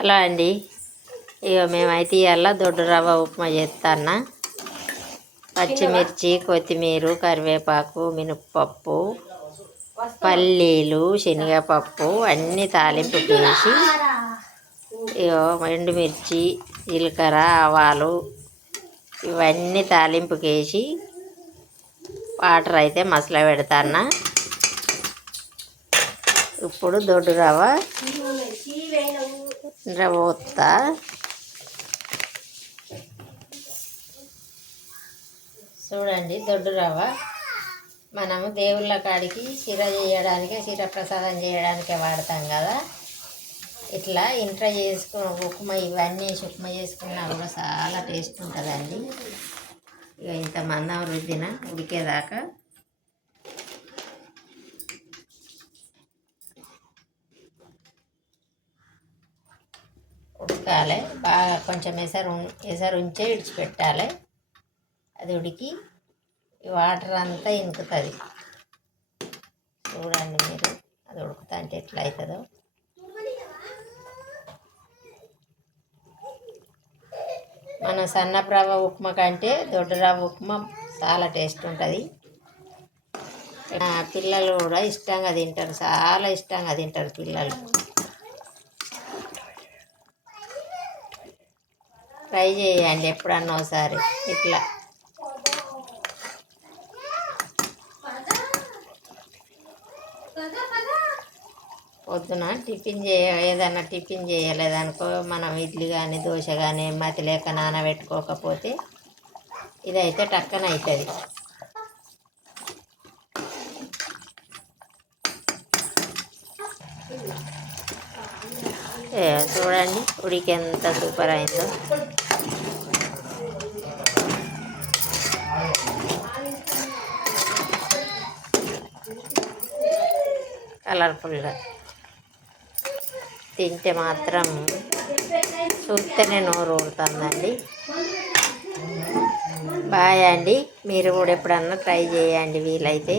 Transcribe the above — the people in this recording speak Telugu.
హలో అండి. ఇక మేమైతే ఇవాళ దొడ్డు రవ్వ ఉప్మా చేస్తాను. పచ్చిమిర్చి, కొత్తిమీర, కరివేపాకు, మినపప్పు, పల్లీలు, శనగపప్పు అన్నీ తాలింపు వేసి, ఇక ఎండుమిర్చి, జీలకర్ర, ఆవాలు ఇవన్నీ తాలింపు వేసి వాటర్ అయితే మసల పెడతాను. ఇప్పుడు దొడ్డు రవ్వ పోస్తా. చూడండి, దొడ్డు రవ్వ మనము దేవుళ్ళ కాడికి శిర చేయడానికి, శిర ప్రసాదం చేయడానికే వాడతాం కదా. ఇట్లా ఇంట్లో చేసుకున్న ఉప్మా ఇవన్నీ వేసి ఉప్మా చేసుకున్నా కూడా చాలా టేస్ట్ ఉంటుందండి. ఇక ఇంత మందం రుద్దిన ఉడికేదాకా ఉడకాలి. బాగా కొంచెం ఎసరు ఉంచే విడిచిపెట్టాలి. అది ఉడికి వాటర్ అంతా ఇంకుతుంది. చూడండి మీరు, అది ఉడుకుతా అంటే ఎట్లా అవుతుందో. మనం సన్నపు రవ్వ ఉప్మా కంటే దొడ్డు రవ్వ ఉప్మా చాలా టేస్ట్ ఉంటుంది. పిల్లలు కూడా ఇష్టంగా తింటారు, చాలా ఇష్టంగా తింటారు పిల్లలు. ట్రై చేయండి ఎప్పుడన్నా ఒకసారి ఇట్లా. పొద్దున ఏదన్నా టిఫిన్ చేయలేదనుకో, మనం ఇడ్లీ కానీ దోశ కానీ మతి లేక నానబెట్టుకోకపోతే ఇదైతే టక్కన అవుతుంది. చూడండి ఉడికి ఎంత సూపర్ అయిందో. కలర్ఫుల్గా తింటే మాత్రం చూస్తేనే నోరు ఊరుతుందండి. బాయ్ అండి. మీరు కూడా ఎప్పుడన్నా ట్రై చేయండి వీలైతే.